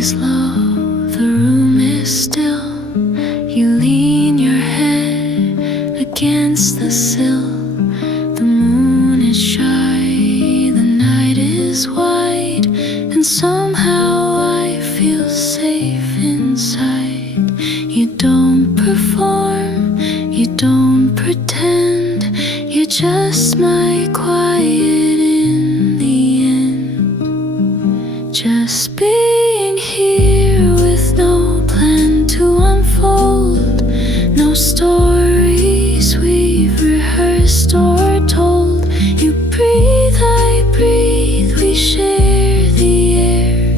is low, the room is still. You lean your head against the sill. The moon is shy, the night is wide, and somehow I feel safe inside. You don't perform, you don't pretend, you're just my quiet in the end. Just being here with no plan to unfold, no stories we've rehearsed or told. You breathe, I breathe, we share the air,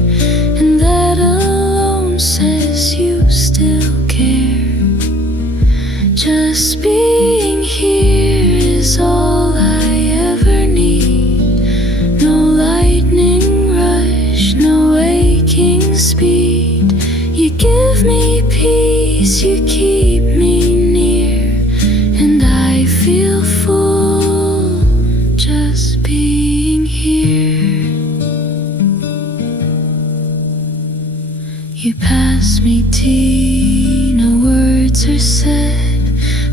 and that alone says you still care. Just being here is all I ever need. No lightning rush, no aching speed. You give me peace, you keep me near, and I feel full just being here. You pass me tea, no words are said.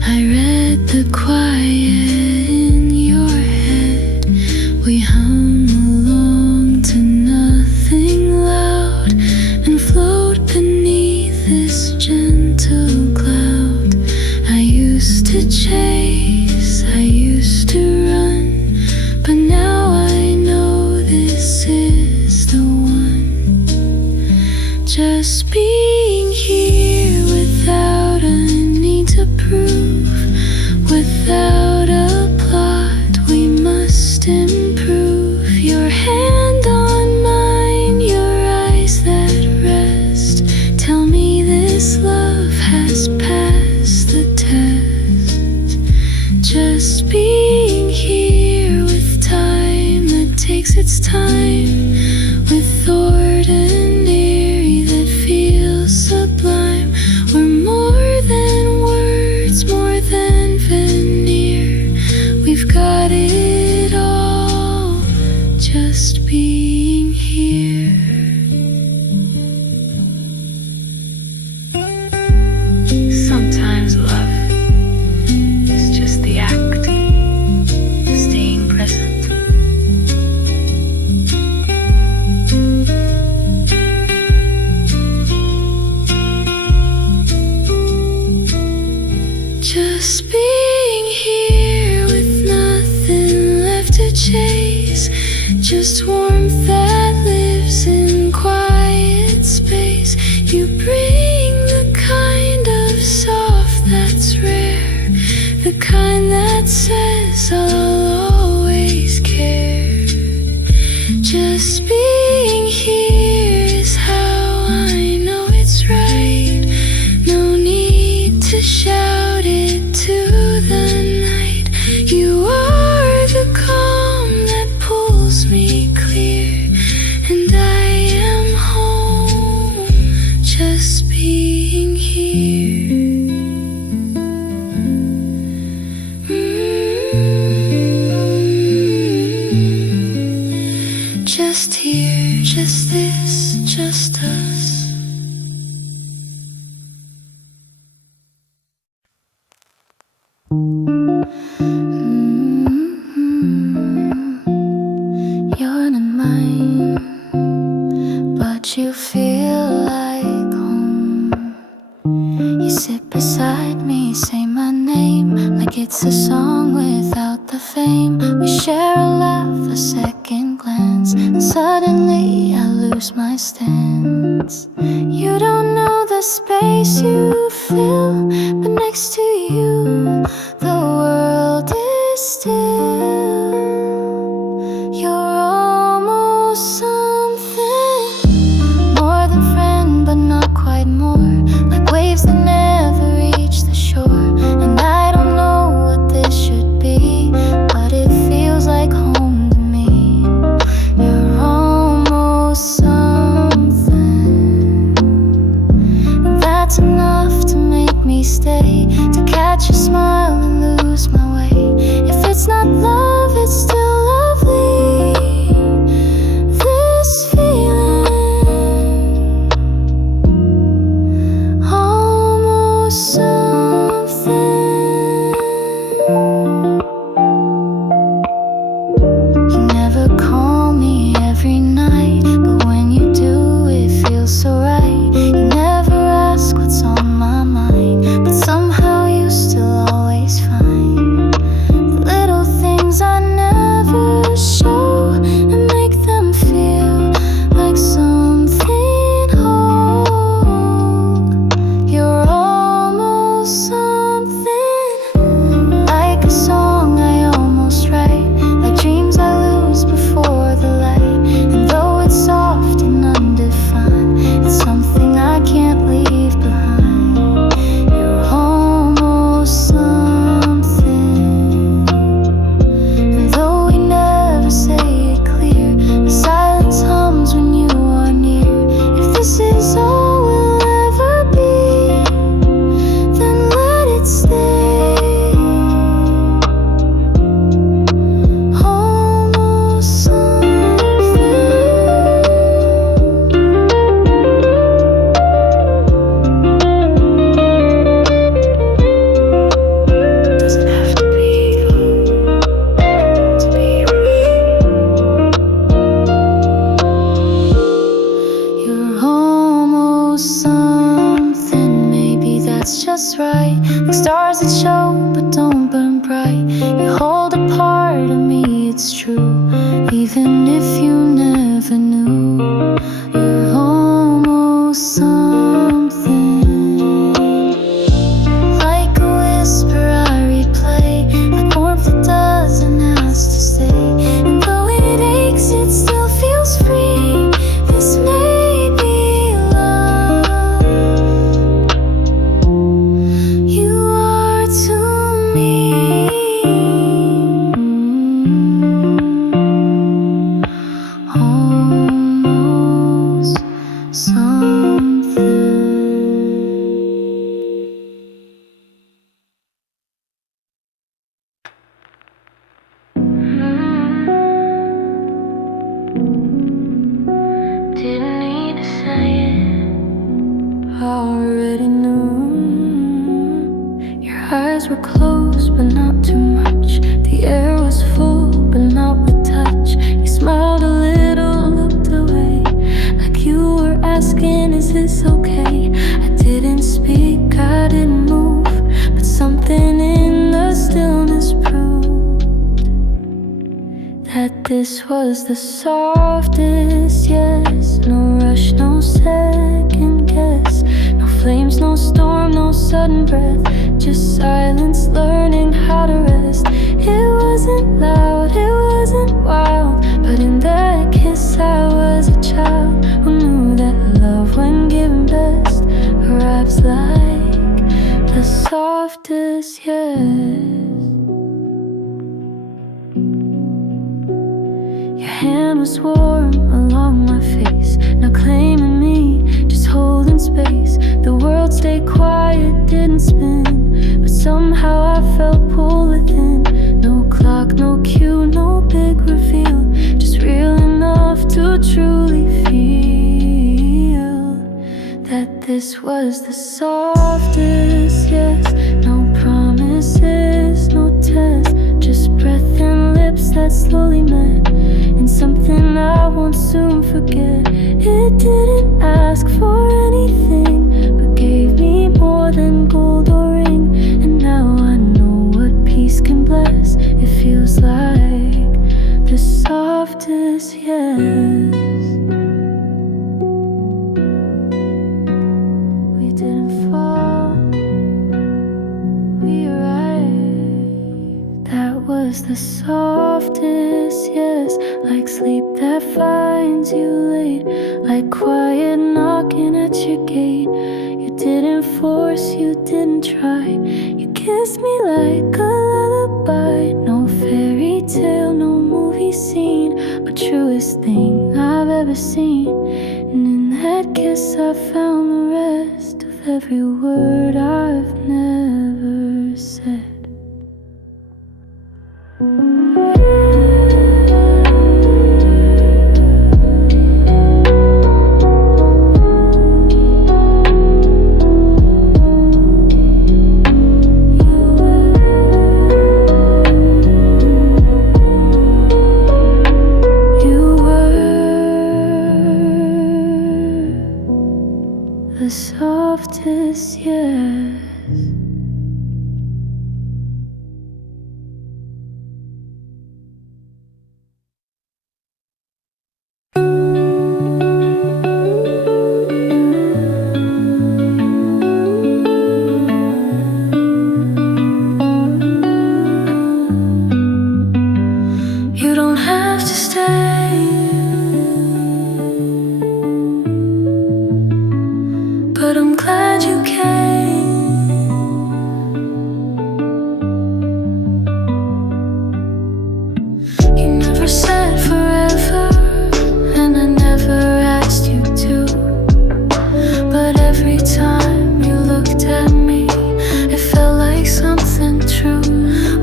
I read the quiet in your head. We hum along to nothing loud and float beneath this gentle cloud. I used to chase, I used to run, but now I know this is the one. Just being here without a need to prove, without a plot we must improve. Your hand on mine, your eyes that rest, tell me this love has passed the test. Just being here with time that takes its time, with ordinary that feels sublime. We're more than words, more than veneer. We've got it all, just being here. Sometimes love is just the act of staying present. Just being here with nothing left to chase, just warmth that lives in quiet space. You bring the kind of soft that's rare, the kind that says I'll always care. Just being here is how I know it's right. No need to shout it to the night. You are the calm that pulls me clear, and I am home just being here. Just here, just this, just us. You're not mine, but you feel like home. You sit beside me, say my name like it's a song without the fame. We share a laugh, a second glance, and suddenly I lose my stance. You don't know the space you fill, but next to you the world is still. You're almost something more than friend, but not quite more, like waves that never reach the shore. And I don't know what this should be, but it feels like home to me. You're almost something that's enough to make me stay, to catch a smile true. Even if you never knew, you're almost something. Like a whisper I replay, like warmth that doesn't ask to stay. And though it aches, it still feels free. This may be love. You are to me almost something. Didn't need to say it, I already knew. Your eyes were closed, but not too much. The air was full, but not with touch. You smiled a little, looked away, like you were asking, is this okay? I didn't speak, I didn't move, but something in the stillness proved that this was the softest yes. No rush, no second guess, no flames, no storm, no sudden breath, just silence, learning how to rest. It wasn't loud, it wasn't wild, but in that kiss I was a child who knew that love, when given best, arrives like the softest yes. Your hand was warm along my face, not claiming me, just holding space. The world stayed quiet, didn't spin, but somehow I felt pulled within. No clock, no cue, no big reveal, just real enough to truly feel that this was the softest yes. No promises, no test, just breath and lips that slowly met, and something I won't soon forget. It didn't ask for anything, but gave me more than gold or ring. And now I know what peace can bless. It feels like the softest yes. We didn't fall, we arrived. That was the softest yes. Like sleep that finds you late, like quiet knocking at your gate. You didn't force, you didn't try, you kissed me like a lullaby. No fairy tale, no movie scene, but truest thing I've ever seen. And in that kiss I found the rest of every word I've never said. The softest yes. You don't have to stay, but I'm glad you came. You never said forever, and I never asked you to. But every time you looked at me, it felt like something true.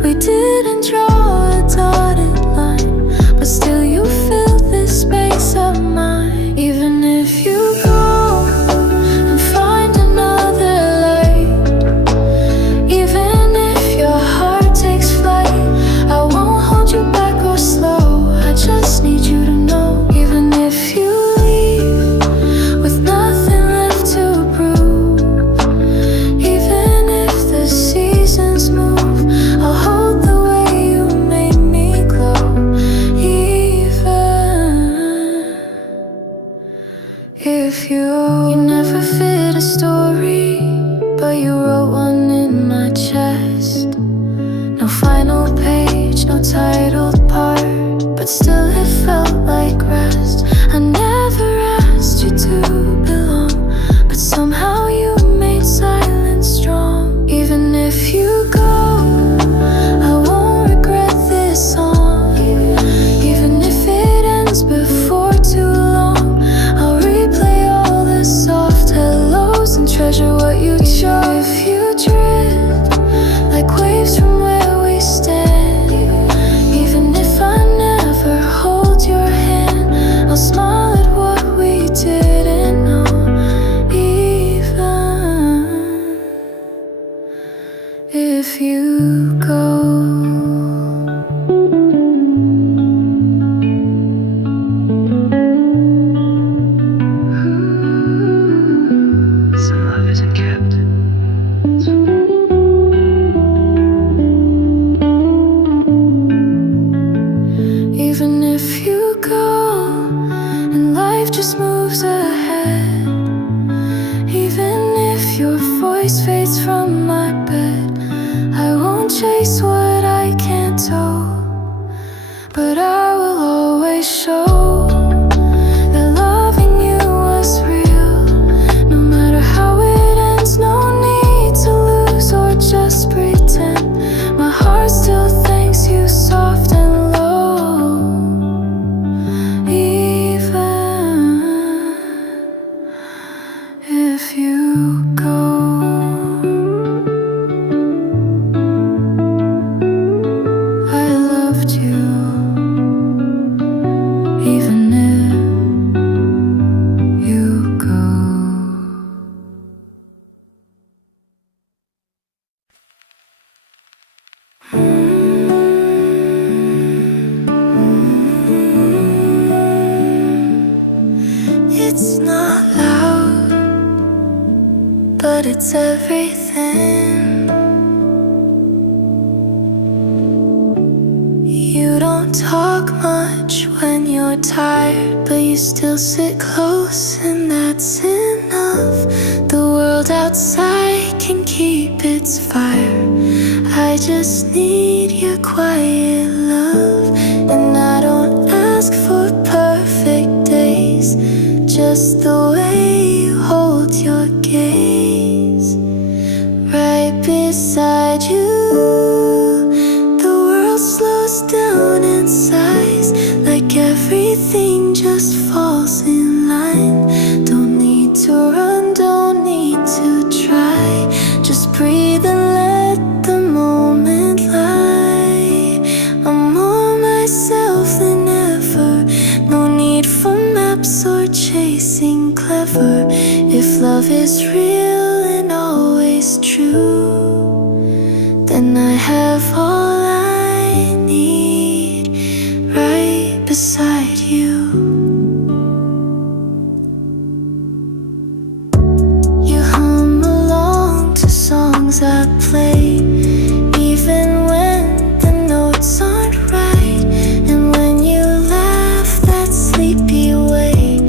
We didn't draw a dotted line, but still you filled this space of mine. Even if you go and find another light, even if your heart takes flight, I won't hold you back or slow. I just but still it felt like rest. I never asked you to belong, but somehow you made silence strong. Even if you go, I won't regret this song. Even if it ends before too long, I'll replay all the soft hellos and treasure what you show. If you drift like waves from where we stand, even if I never hold your hand, I'll smile at what we didn't know. Even if you go. Some love isn't kept. Even if you go and life just moves ahead, even if your voice fades from my bed, I won't chase what I can't tow, but I will always show that loving you was real. No matter how it ends, no need to lose or just pretend. My heart still thanks you soft and low. Even if you go, I loved you. Even if you go. It's not loud, but it's everything. You don't talk much when you're tired, but you still sit close, and that's enough. The world outside can keep its fire. I just need your quiet love, and I don't ask for perfect days, just the way you hold your gaze. Right beside you, the world slows down in size, like everything just falls in line. Don't need to run, don't need to try, just breathe and let the moment lie. I'm more myself than ever, no need for maps or chasing clever. If love is real and always true, then I have all I need right beside you. You hum along to songs I play, even when the notes aren't right. And when you laugh that sleepy way,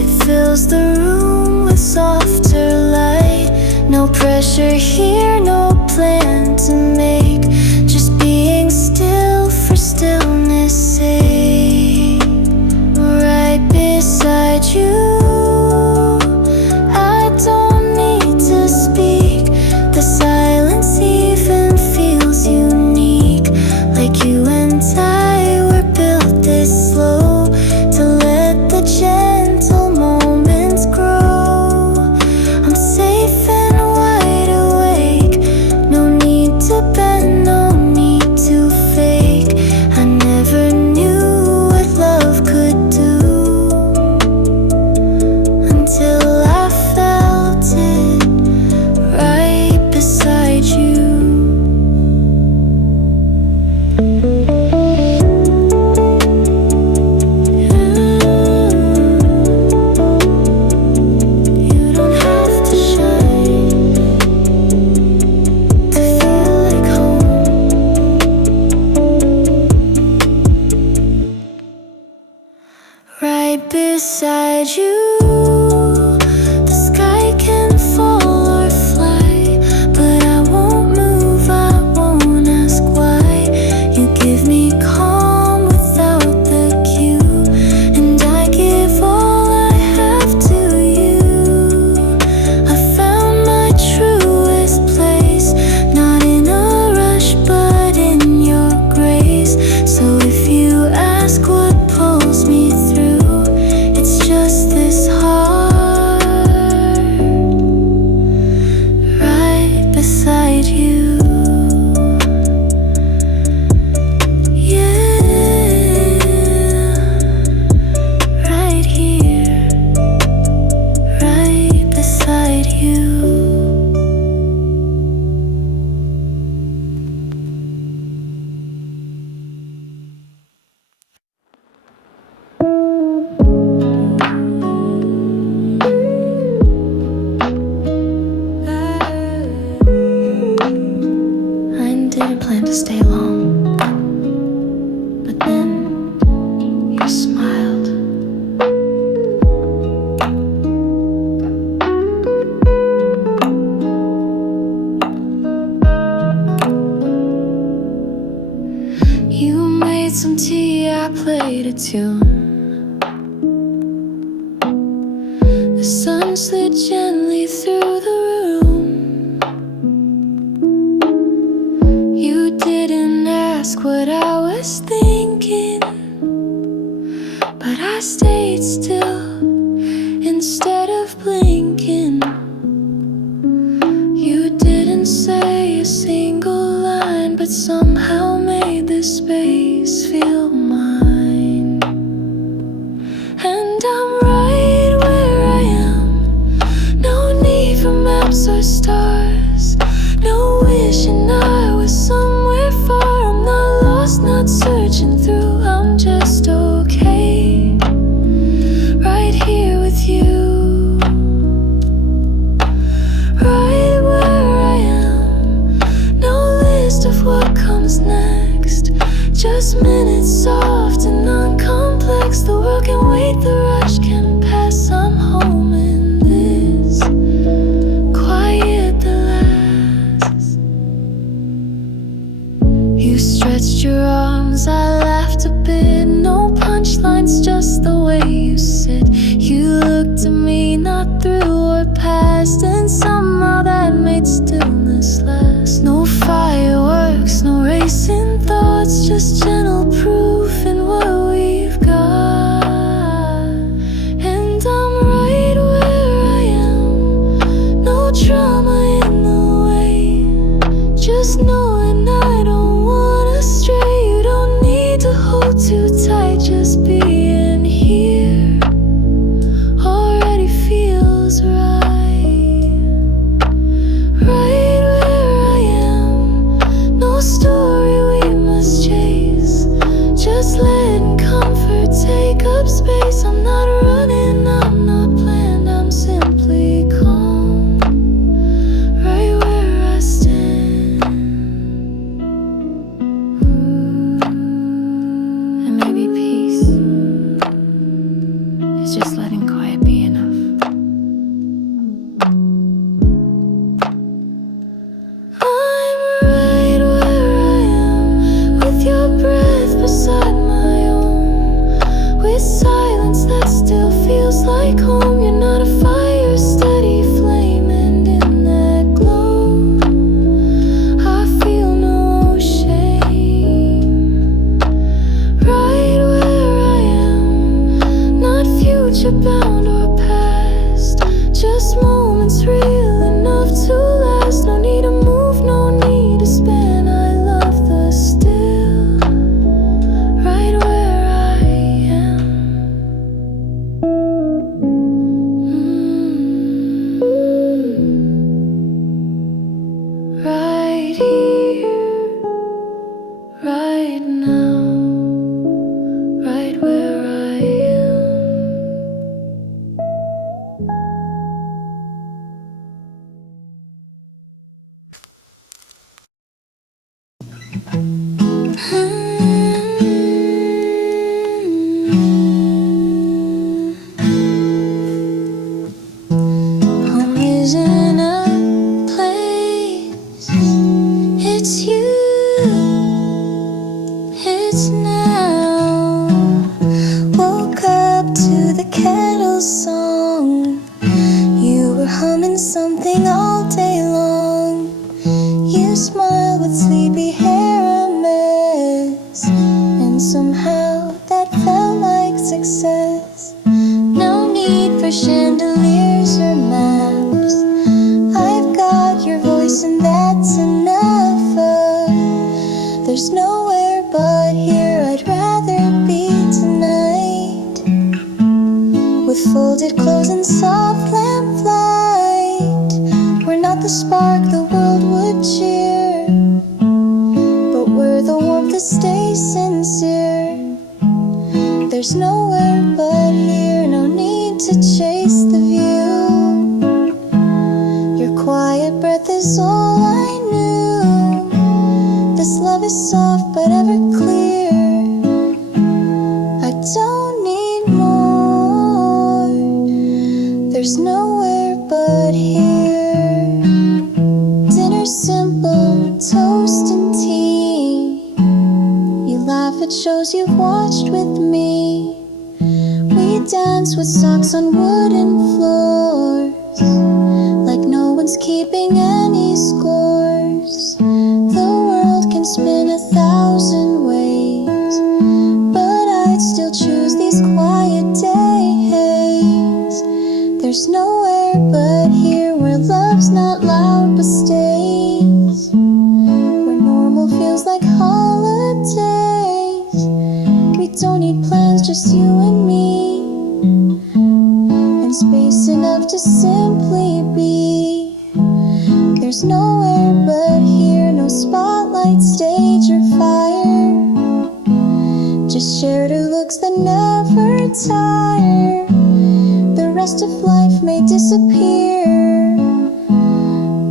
it fills the room with softer light. No pressure here, no plan to make, just being still for stillness sake. Right beside you, I don't need to speak. The silence even feels unique, like you and I were built this slow, to let the gentle moments grow. I'm safe and wide awake, no need to bend, no need to fake. I never knew what love could do until I felt it right beside you. You don't have to shine to feel like home. Right beside you, the sky can fall or fly, but I won't move, I won't ask why. You give me calm without the played a tune. The sun slid gently through the room. You didn't ask what I was thinking, but I stayed still instead of blinking. You didn't say a single line, but somehow made this space feel mine. And I'm right where I am. No need for maps or stars. No wishing I was somewhere far. I'm not lost, not searching through. I'm just okay right here with you. Right where I am. No list of what comes next. Just minutes soft and uncomplex. The world can wait, the rush can pass. I'm home in this quiet that lasts. You stretched your arms, I laughed a bit. No punchlines, just the way you sit. You looked at me, not through or past, and somehow that made stillness last. No fireworks, no racing thoughts, just gentle proof in what we've got. And I'm right where I am. No drama in the way. Just knowing I don't wanna stray. You don't need to hold too tight. Just being here already feels right. Right where I am. No story we must chase. Just letting comfort take up space. I'm not running, I'm not planned. I'm simply calm right where I stand. And maybe peace is just letting quiet be enough. I'm right where I am, with your breath beside my own, with silence that still feels like home. You're not a fire, steady flame, and in that glow I feel no shame. Right where I am, not future bound or past, just moments real enough to last. No need to move, no need to spin. I love the still, right where I am. Right here, right now, right where I am. Home isn't a place, it's you, it's now. Woke up to the kettle song. You were humming something all day long. You smiled with sleepy hair a mess, and somehow that felt like success. No need for chandeliers or maps. I've got your voice and that's enough. There's nowhere but here I'd rather be tonight, with folded clothes and soft lamplight. We're not the spark the world would cheer, but we're the warmth that stays sincere. There's nowhere but here, no need to chase the view. Your quiet breath is all I knew. This love is soft but ever clear. I don't need more. There's nowhere but here. Dinner simple, toast and tea. You laugh at shows you've watched with me. We dance with socks on wooden floors, like no one's keeping any scores. The world can spin 1,000 ways, but I'd still choose these quiet days. There's nowhere but here where love's not loud but stays, where normal feels like holidays. We don't need plans, just you and me, and space enough to simply be. There's nowhere but here, no spotlight, stage or fire, just shared looks that never tire. The rest of life may disappear,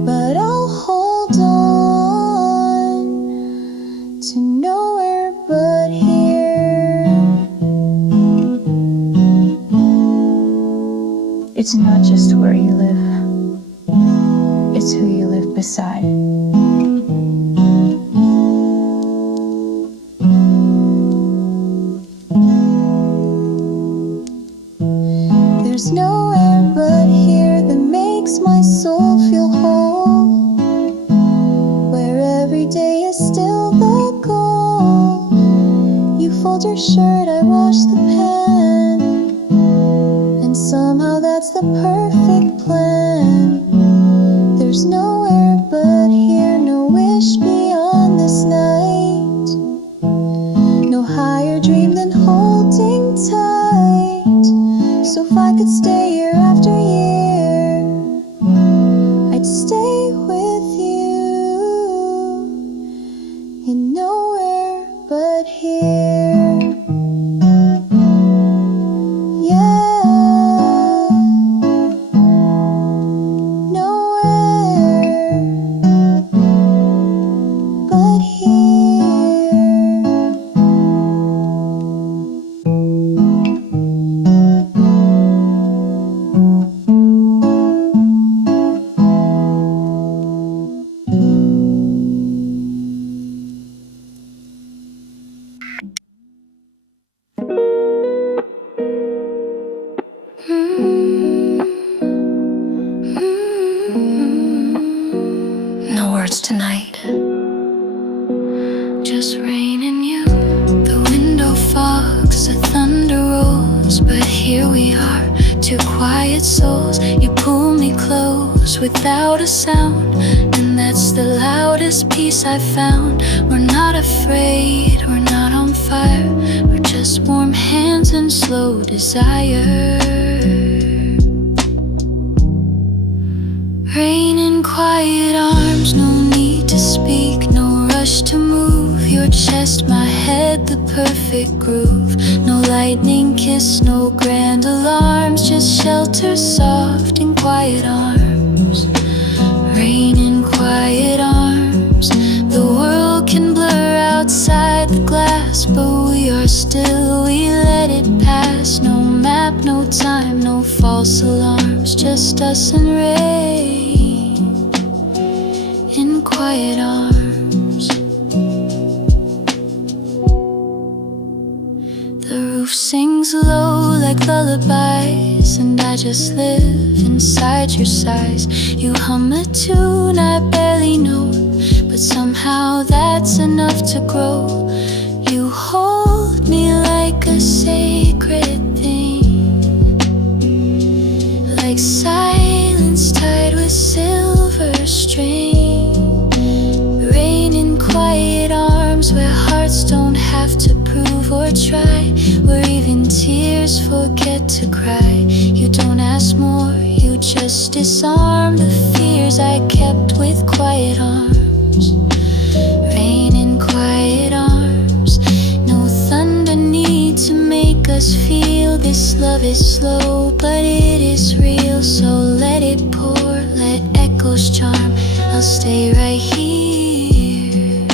but I'll hold on to nowhere but here. It's not just where you live, it's who you live beside. There's nowhere but here that makes my soul feel whole, where every day is still the goal. You fold your shirt, I wash the pen, and somehow that's the perfect plan. There's nowhere but here, no wish beyond this night, no higher dream than holding tight. So if I could stay year after year, I'd stay with you in nowhere but here. Yeah, nowhere but here. No words tonight. Just rain and you, the window fogs, the thunder rolls, but here we are, two quiet souls. You pull me close without a sound, and that's the loudest piece I've found. We're not afraid, we're not on fire, we're just warm hands and slow desire. Rain in quiet arms, no need to speak, no rush to move your chest, my head, the perfect groove. No lightning kiss, no grand alarms, just shelter soft in quiet arms. Rain in quiet arms, the world can blur outside the glass, but we are still, we let it pass. No map, no time, no false alarms, just us and rain in quiet arms. The roof sings low like lullabies, and I just live inside your sighs. You hum a tune I barely know, but somehow that's enough to grow. You hold me like a sacred thing, like silence tied with silver string. Rain in quiet arms, where hearts don't have to prove or try, where even tears forget to cry. You don't ask more, you just disarm the fears I kept with quiet arms. Rain in quiet arms, no thunder need to make us feel. This love is slow, but it is real, so let it pour, let echoes charm. I'll stay right here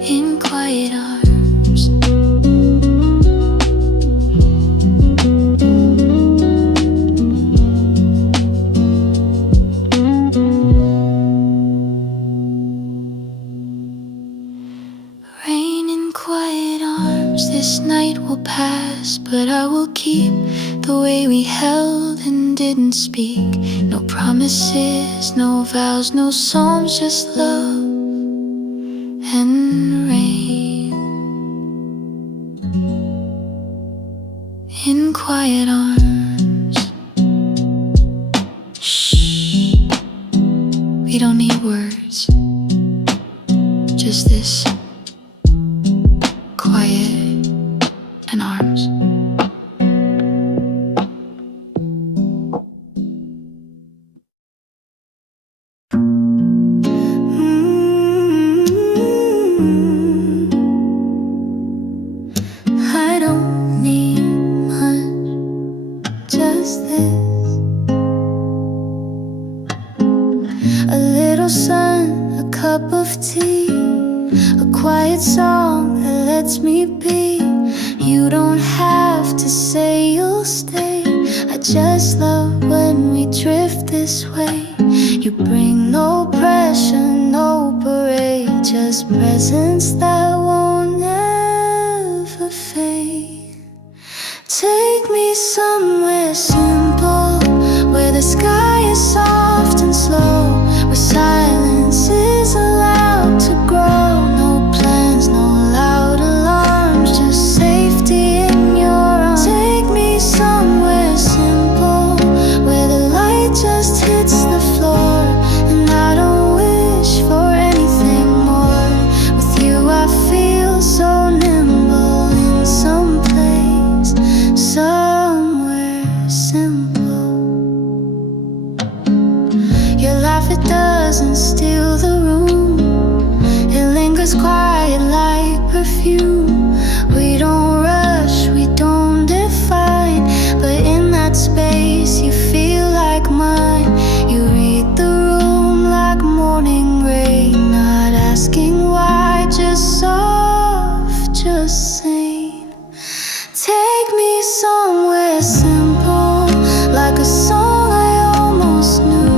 in quiet arms. Rain in quiet arms, this night past, but I will keep the way we held and didn't speak. No promises, no vows, no psalms, just love and rain. In quiet arms, shh, we don't need words, just this quiet and arms. I don't need much, just this. A little sun, a cup of tea, a quiet song that lets me be. You don't have to say you'll stay. I just love when we drift this way. You bring no pressure, no parade, just presence that won't ever fade. Take me somewhere simple, where the sky is soft and slow, where silence is allowed to grow. No plans, no loud alarms, just safety in your arms. Take me somewhere simple, where the light just hits the floor, and I don't wish for anything more. With you I feel so nimble in some place, somewhere simple. Your laugh, it doesn't steal the room, it lingers quiet like perfume. We don't rush, we don't define, but in that space you feel like mine. You read the room like morning rain, not asking why, just soft, just sane. Take me somewhere simple, like a song I almost knew,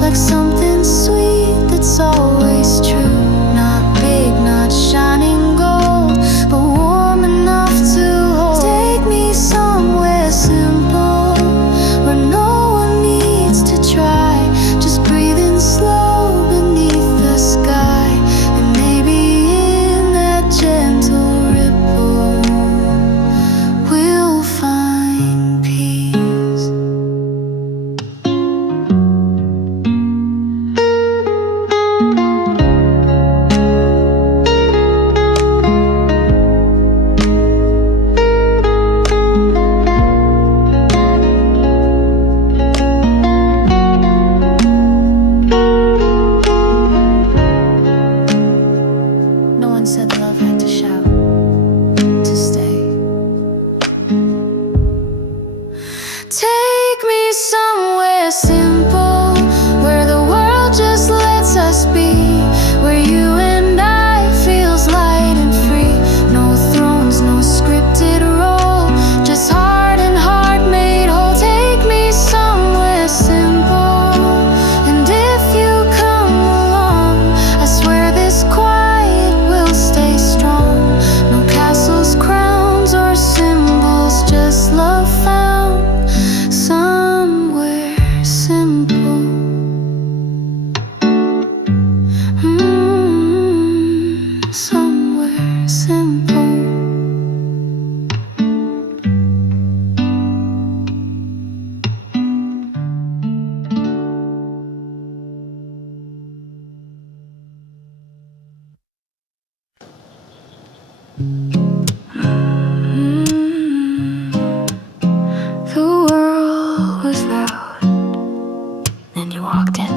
like something sweet that's always true. Not big, not shining gold, but warm enough to hold. Take me somewhere simple, where no one needs to try, just breathing slow beneath the sky. And maybe in that gentle ripple we'll find peace. No one said love had to shout to stay. Take me somewhere simple, where the world just lets us be, where you and I feels light and free. No thrones, no scripted role, just heart and heart made whole. Take me somewhere simple, and if you come along, I swear this quiet will stay strong. No castles, crowns, or symbols, just love found somewhere simple. Somewhere simple. The world was loud, then you walked in.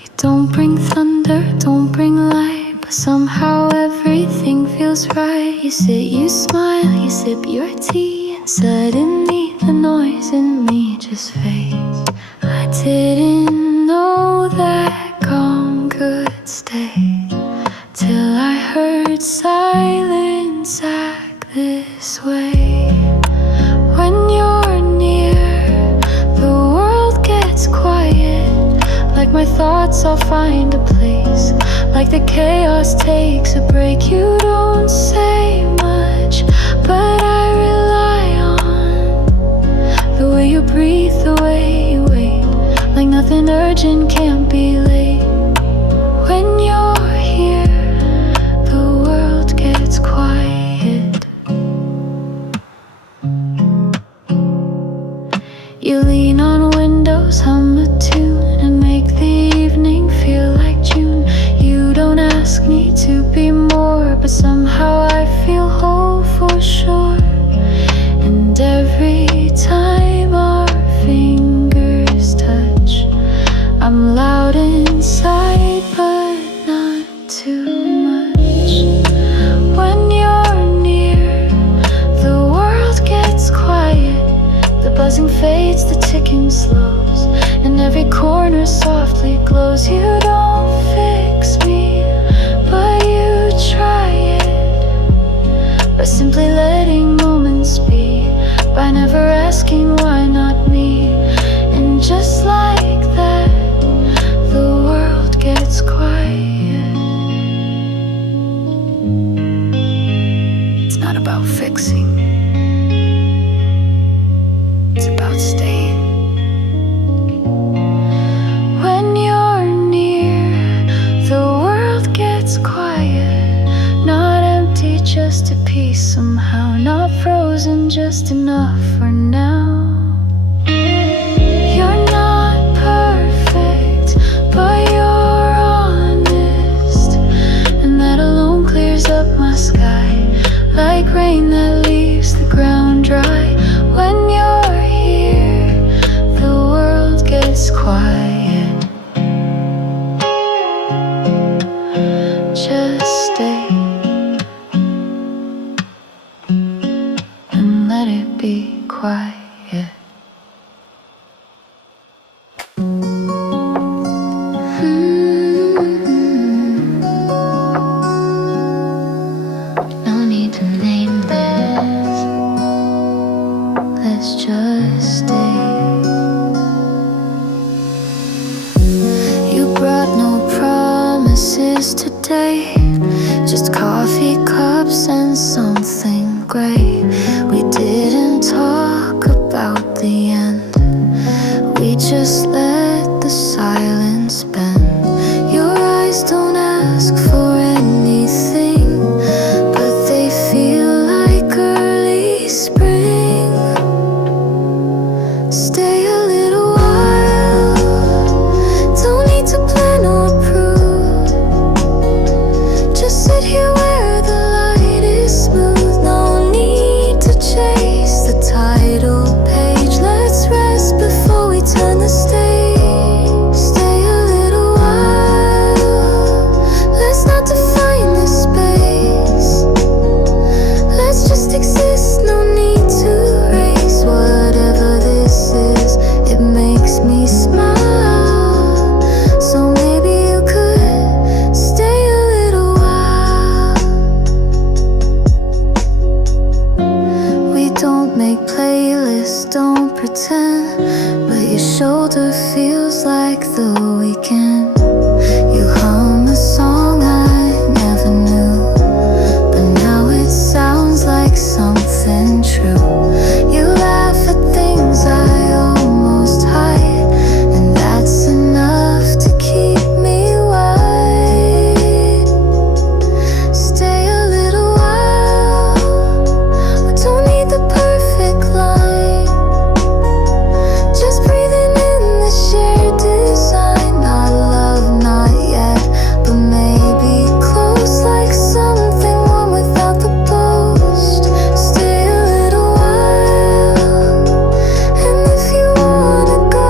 You don't bring thunder, don't bring light, but somehow everything feels right. You sit, you smile, you sip your tea, and suddenly the noise in me just fades. I didn't know that calm could stay, till I heard silence act this way. When you're near, the world gets quiet, like my thoughts all find a place, like the chaos takes a break. You don't say much, You lean on windows, hum a tune, and make the evening feel like June. You don't ask me to be more, but somehow I feel whole for sure. And every time our fingers touch, I'm loud inside, but not too much. When you're near, the world gets quiet. The buzzing fades, the ticking slows, and every corner softly glows. You don't fix me, but you try it, by simply letting moments be, by never asking why not me. And just like that, the world gets quiet. It's not about fixing, it's about staying. When you're near, the world gets quiet. Not empty, just a piece somehow. Not frozen, just enough for now. You're not perfect, but you're honest, and that alone clears up my sky, like rain that leaves the ground dry. When you're here, the world gets quiet. Just stay and let it be quiet. No need to name this. Let's just stay. You brought no promises today, just coffee cups and something great. We didn't talk about the end, we just let the silence bend. Your eyes don't ask for anything, but they feel like early spring. Stay a little while, don't need to plan or prove. Just sit here where the light is smooth. No need to chase the title page. Let's rest before we turn the stage. Stay a little while, let's not define the space. Let's just exist, no need to race. Whatever this is, it makes me smile. So maybe you could stay a little while. We don't make playlists, don't pretend, but your shoulder feels like the weekend. You hum a song I never knew, but now it sounds like something true. You laugh at things I almost hide, and that's enough to keep me wide. Stay a little while, we don't need the perfect line. Just breathing in the shared design. Not love, not yet, but maybe close, like something warm without the boast. Stay a little while, and if you wanna go,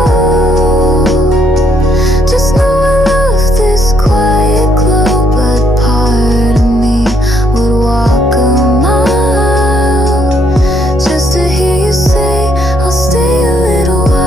just know I love this quiet glow. But part of me would walk a mile just to hear you say, I'll stay a little while.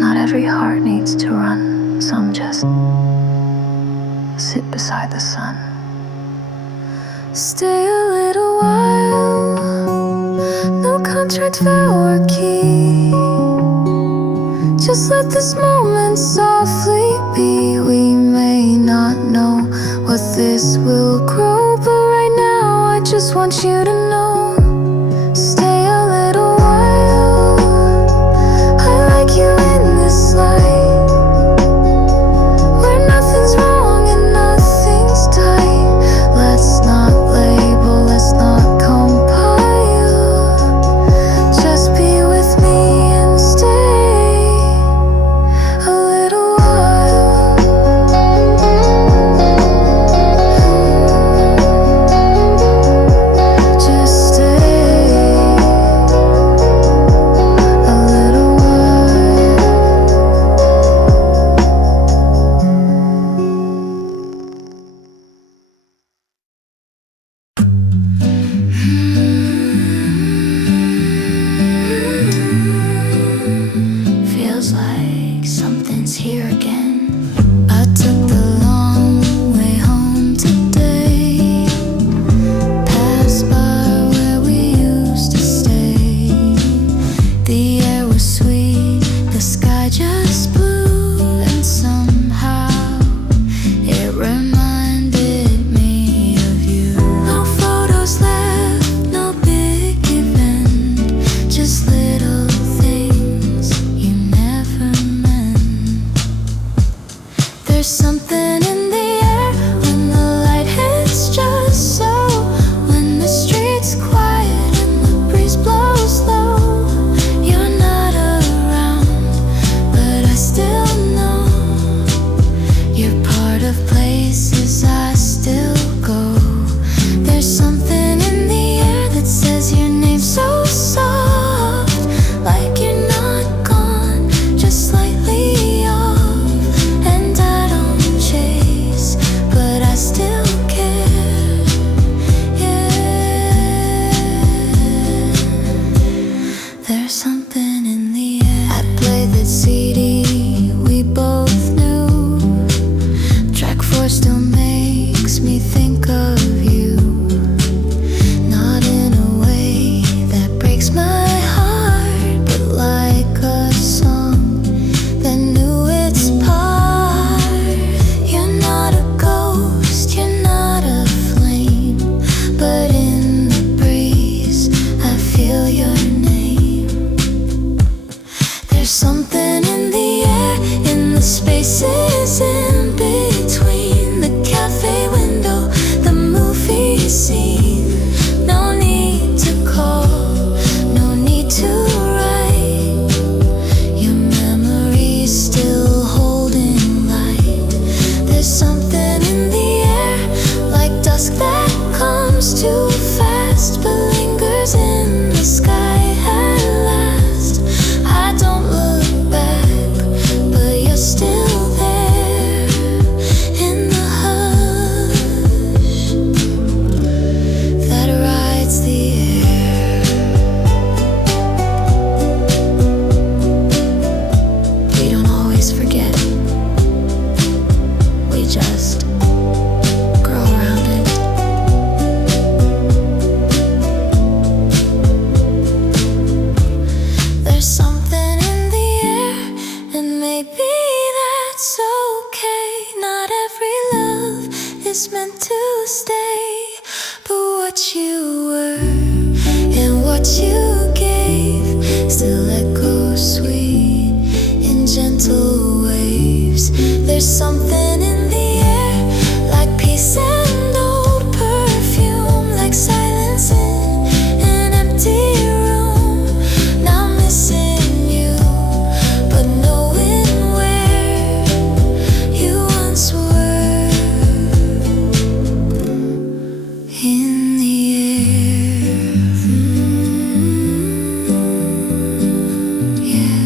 Not every heart needs to run, some just sit beside the sun. Stay a little while, no contract, vow or key. Just let this moment softly be. We may not know what this will grow, but right now I just want you to know. Stay a little while, past, but lingers in the sky at last. I don't look back, but you're still there in the hush that rides the air. We don't always forget, we just grow around it. There's something in the air, and maybe that's okay. Not every love is meant to stay, but what you were and what you gave still echoes sweet in gentle waves. There's something in the air, like peace and old perfume, like silence in an empty room. Now missing you, but knowing where you once were in the air. Yeah,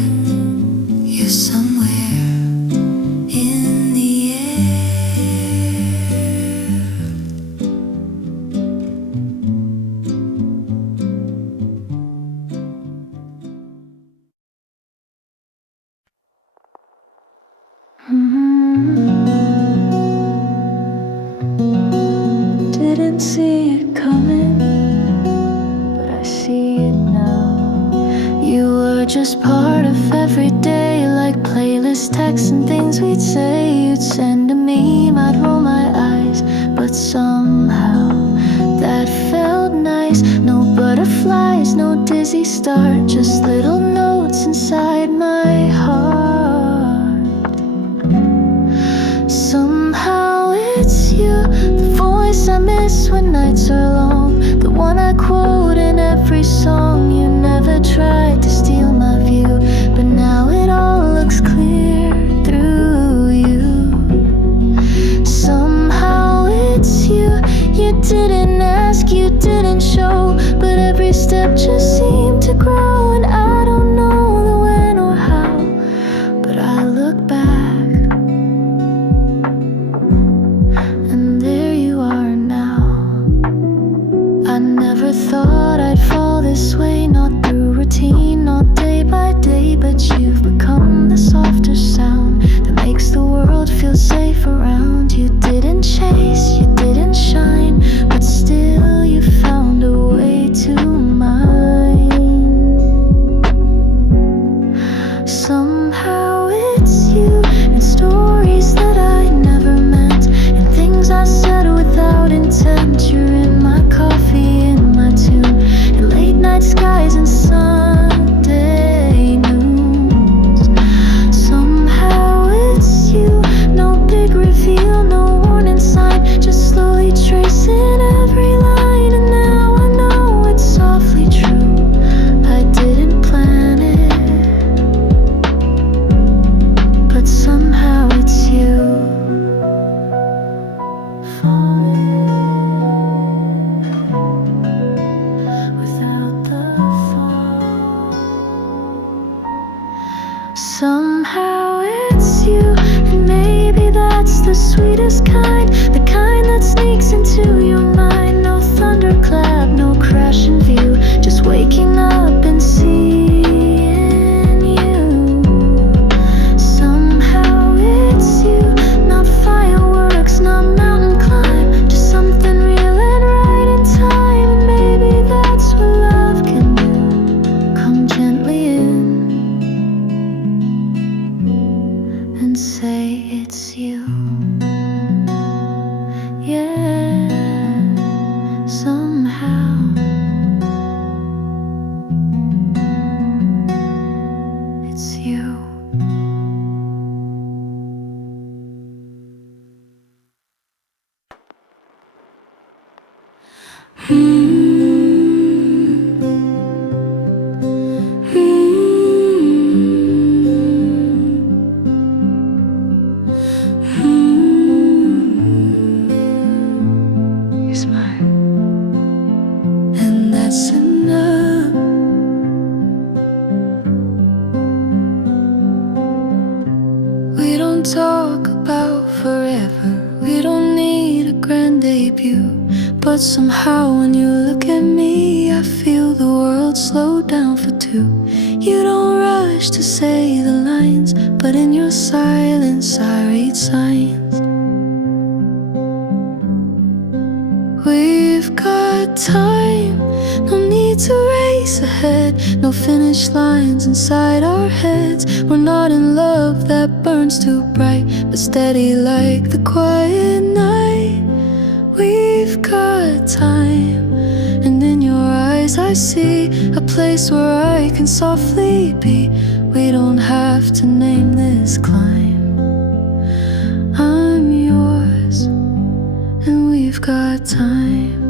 you're somewhere in the Didn't see it coming, but I see it now. You were just part of every day, like playlist texts and things we'd say. You'd send a meme, I'd roll my eyes, but somehow that felt nice. No butterflies, no dizzy start, just little notes inside my heart. Somehow it's you, the voice I miss when nights are long, the one I quote in every song. You never tried to steal my view, but now it all looks clear through you. Somehow it's you, you didn't ask, you didn't show, but every step just seemed to grow. And I don't know the when or how, but I look back, and there you are now. I never thought I'd fall this way, not through routine, not day by day, but you've become the softer sound that makes the world feel safe around. You didn't chase, you didn't shine, but still you found a way to mine. Somehow it's you, and stories that I never meant, and things I said without intent. You're in my coffee, in my tune, and late night skies and Sunday noons. Somehow it's you, no big reveal, no warning sign, just slowly tracing every line. And now I know it's softly true, I didn't plan it, but somehow it's you. Without the fall, somehow it's you, and maybe that's the sweetest kind, the kind that sneaks into your mind. No thunderclap, no crashing view, just waking up and seeing you. Somehow it's you, not fireworks, not mountain climb, just something real and right in time. And maybe that's what love can do, come gently in and say it's you. messing up. We don't talk about forever, we don't need a grand debut. But somehow when you look at me, I feel the world slow down for two. You don't rush to say the lines, but in your silence I read signs. We've got time, no need to race ahead, no finish lines inside our heads. We're not in love that burns too bright, but steady like the quiet night. We've got time, and in your eyes I see a place where I can softly be. We don't have to name this climb. I'm yours, and we've got time.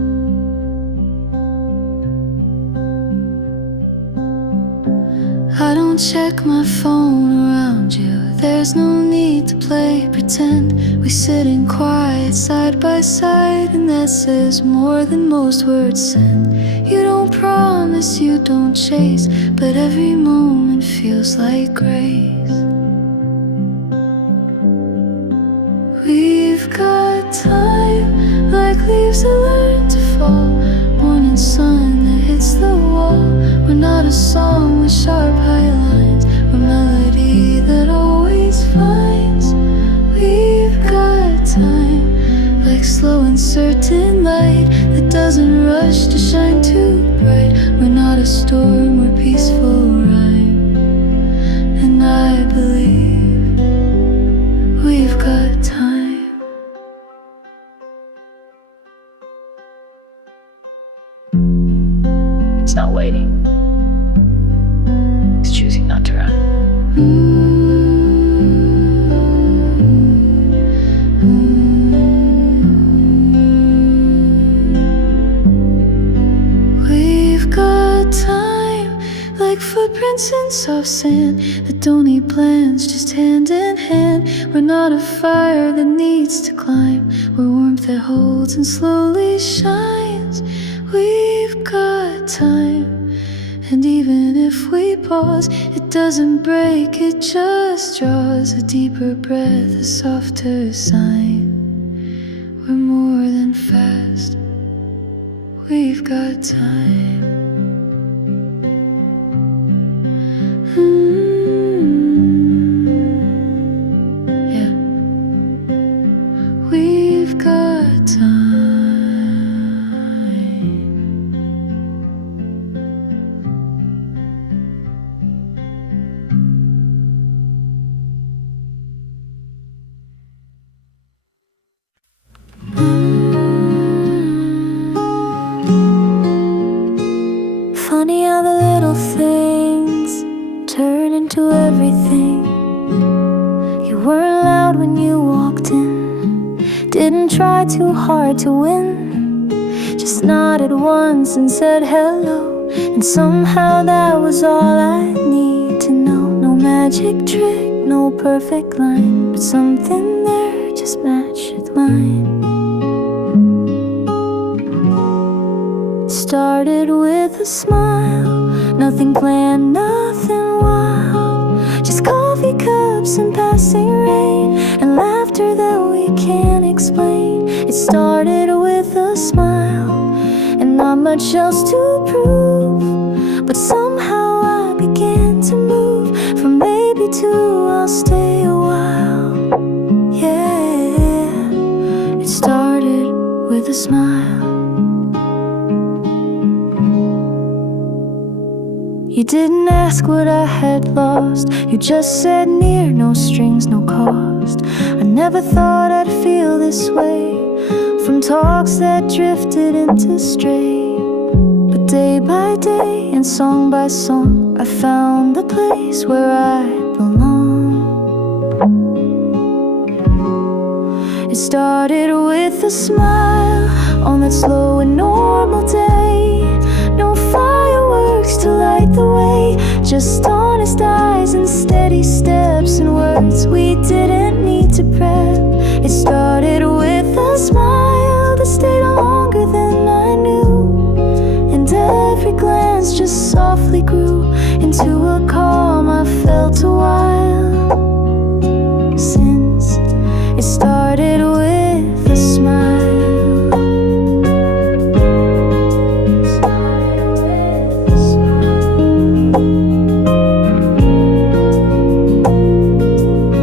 I don't check my phone around you, there's no need to play pretend. We sit in quiet side by side, and that says more than most words send. You don't promise, you don't chase, but every moment feels like grace. We've got time, like leaves that learn to fall, morning sun that hits the wall. We're not a song with sharp high lines, we're melody that always finds. We've got time, like slow and certain light that doesn't rush to shine too bright. We're not a storm, we're peaceful rhyme, and I believe we've got time. It's not waiting. It's choosing not to run. We've got time, like footprints in soft sand that don't need plans, just hand in hand. We're not a fire that needs to climb, we're warmth that holds and slowly shines. We've got time, and even if we pause, it doesn't break, it just draws a deeper breath, a softer sign. We're more than fast, we've got time. Yeah, we've got time. Funny how the little things turn into everything. You weren't loud when you walked in, didn't try too hard to win, just nodded once and said hello, and somehow that was all I need to know. No magic trick, no perfect line, but something there just matched mine. Started with a smile, nothing planned, nothing wild, just coffee cups and passing rain, and laughter that we can't explain. It started with a smile, and not much else to prove, but somehow I began to move from maybe to I'll stay a while. Yeah, it started with a smile. You didn't ask what I had lost, you just said near, no strings, no cost. I never thought I'd feel this way, from talks that drifted into stray. But day by day and song by song, I found the place where I belong. It started with a smile on that slow and normal day. No fireworks to light the way, just honest eyes and steady steps and words we didn't need to prep. It started with a smile that stayed longer than I knew, and hands just softly grew into a calm I felt a while. Since it started with a smile.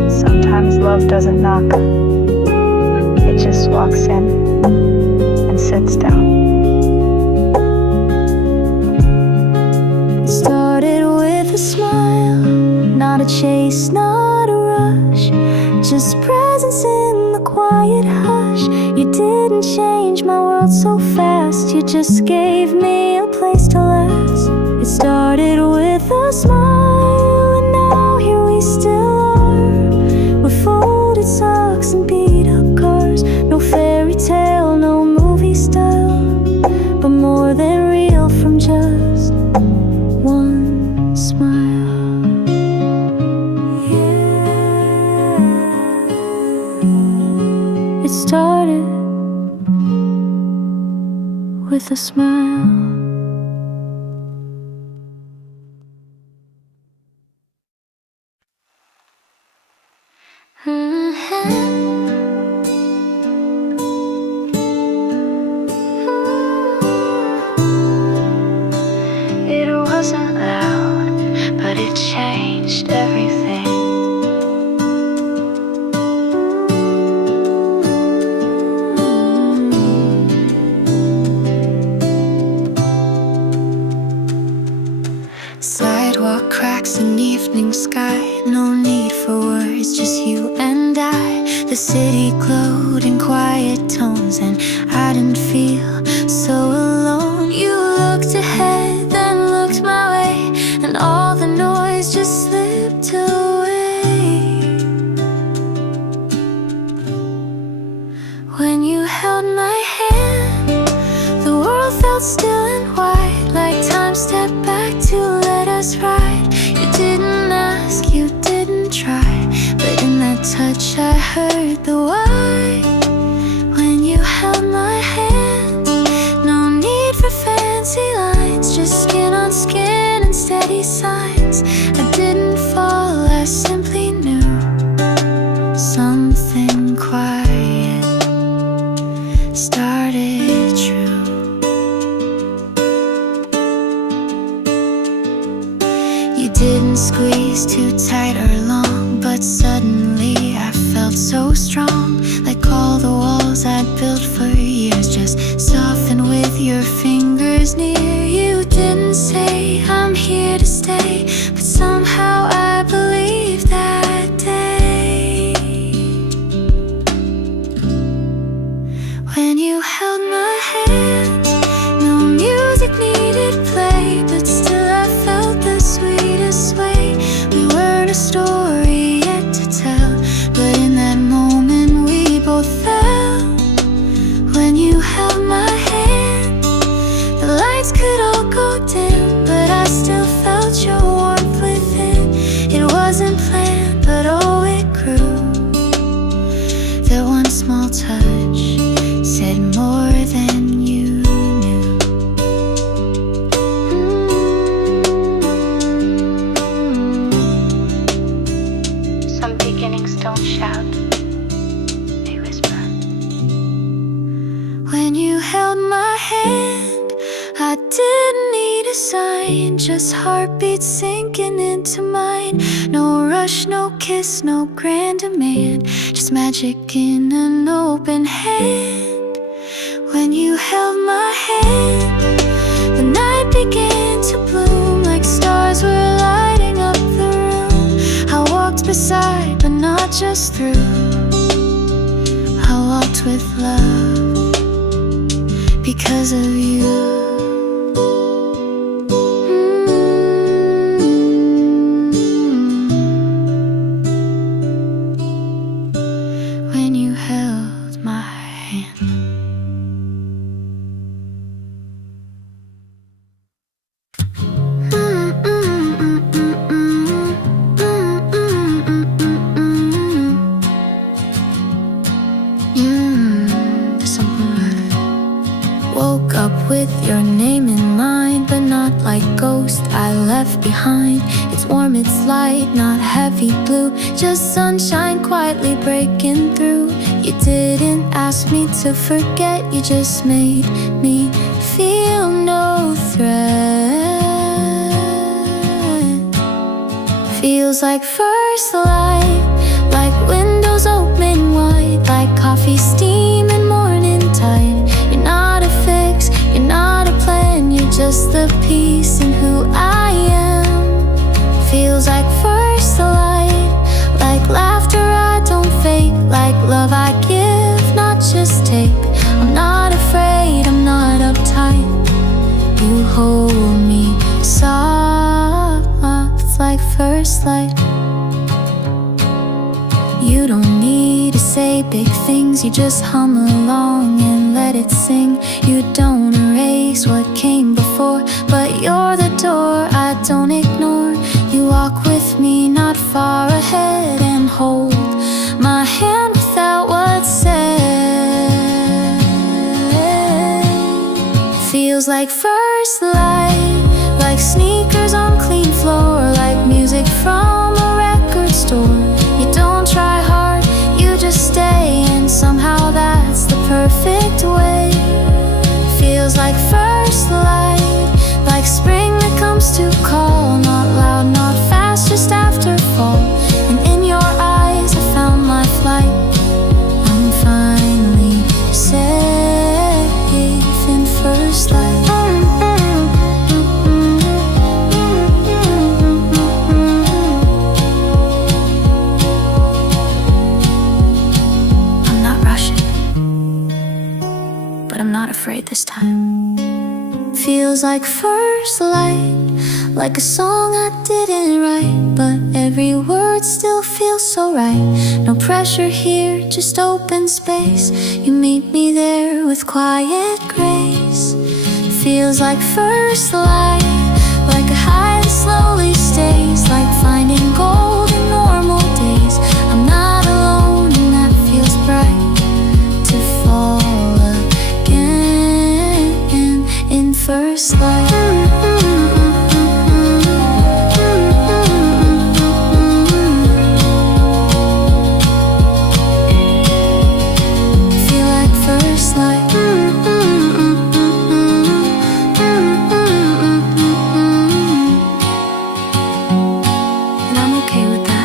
Sometimes love doesn't knock, it just walks in and sits down. It started with a smile, not a chase, not a rush, just presence in the quiet hush. You didn't change my world so fast, you just gave me a place to last. It started with a smile, and now here we still are, with folded socks and beat up cars. No fairy tale, no movie style, but more than real from just one smile. Yeah. It started with a smile. It wasn't loud, but it changed everything. Sidewalk cracks and evening sky, no need for words, just you and I. The city glowed in quiet tones, and I didn't feel so alone. You looked ahead, then looked my way, and all the noise just slipped away. When you held my hand, the world felt still and wide, like time stepped back to let us ride. You didn't ask, you didn't try, but in that touch I heard the why. When you held my hand, no need for fancy lines, just skin on skin and steady signs. I didn't fall, I simply knew something quiet started true. You didn't squeeze too tight or long, but suddenly I felt so strong, like all the walls I'd built for years just softened with your fingers near. You didn't say I'm here to stay, but somehow I believed that day. When you held my hand, no music needed play, but still I felt the sweetest way. We weren't a story yet to tell, but in that moment we both fell. When you held my hand, the lights could all go dim, but I still felt your warmth within. It wasn't planned, but oh, it grew. That one small touch said more than you knew. Some beginnings don't shout, they whisper. When you held my hand, I didn't need a sign, just heartbeats sinking into mine. No rush, no kiss, no grand demand, just magic in an open hand. When you held my hand, the night began to bloom, like stars were lighting up the room. I walked beside, but not just through. I walked with love because of you. When you held my hand. There's something right. Woke up with left behind. It's warm, it's light, not heavy blue, just sunshine quietly breaking through. You didn't ask me to forget, you just made me feel no threat. Feels like first light, like windows open wide, like coffee steaming morning tide. You're not a fix, you're not a plan, you're just the piece in who I am. Feels like first light, like laughter I don't fake, like love I give, not just take. I'm not afraid, I'm not uptight. You hold me soft, like first light. You don't need to say big things, you just hum along and let it sing. You don't erase what came before, but you're the door I don't ignore. You walk with me, not far ahead, and hold my hand without what's said. Feels like first light, like sneakers on clean floor, like music from a record store. You don't try hard, you just stay, and somehow that's the perfect way. Feels like first light, like spring that comes to call, not loud, not fast, just after fall. And in your eyes I found my flight. I'm finally safe in first light. I'm not afraid this time. Feels like first light, like a song I didn't write, but every word still feels so right. No pressure here, just open space. You meet me there with quiet grace. Feels like first light, like a high that slowly stays, like finding gold in normal days. I'm not alone and that feels bright. To fall in first light. Feel like first light. And I'm okay with that.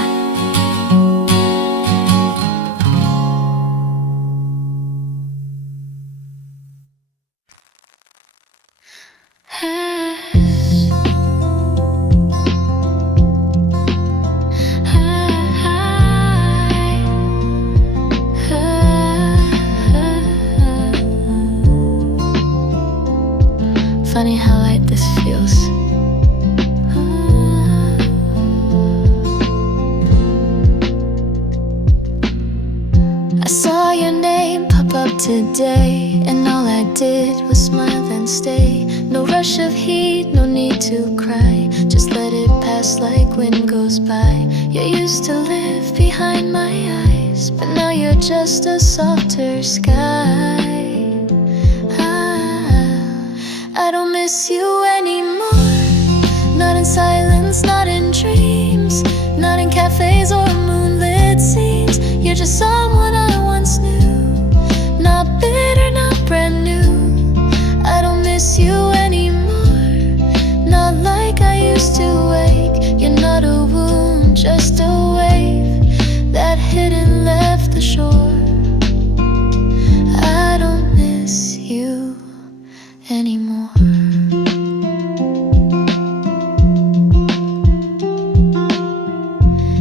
Funny how light this feels. I saw your name pop up today, and all I did was smile and stay. No rush of heat, no need to cry, just let it pass like wind goes by. You used to live behind my eyes, but now you're just a softer sky. I don't miss you anymore, not in silence, not in dreams, not in cafes or moonlit scenes. You're just someone I once knew, not bitter, not brand new. I don't miss you anymore, not like I used to wake. You're not a wound, just a wave that hit and left the shore. I don't miss you anymore.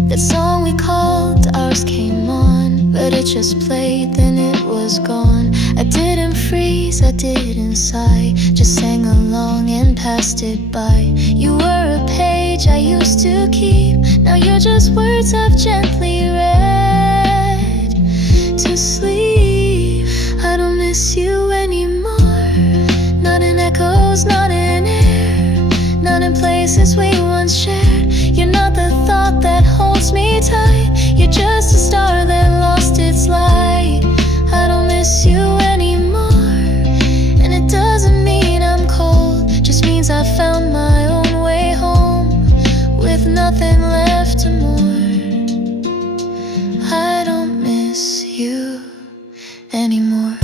That song we called ours came on, but it just played, then it was gone. I didn't freeze, I didn't sigh, just sang along and passed it by. You were a page I used to keep, now you're just words I've gently read to sleep. I don't miss you anymore, not in echoes, not in air, not in places we once shared. You're not the thought that holds me tight, you're just a star that lost its light. I don't miss you anymore, and it doesn't mean I'm cold, just means I found my own way home. nothing left to mourn. I don't miss you anymore.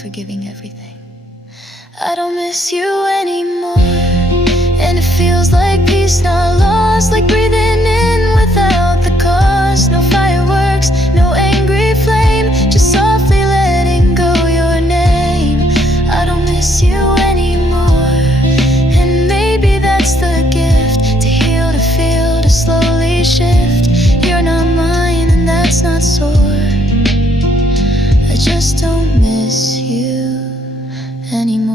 Forgiving everything. I don't miss you anymore, and it feels like peace not lost, like breathing in without the cost. No fireworks, no angry flame, just softly letting go your name. I don't miss you anymore, and maybe that's the gift, to heal, to feel, to slowly shift. You're not mine, and that's not sore. I just don't miss you anymore.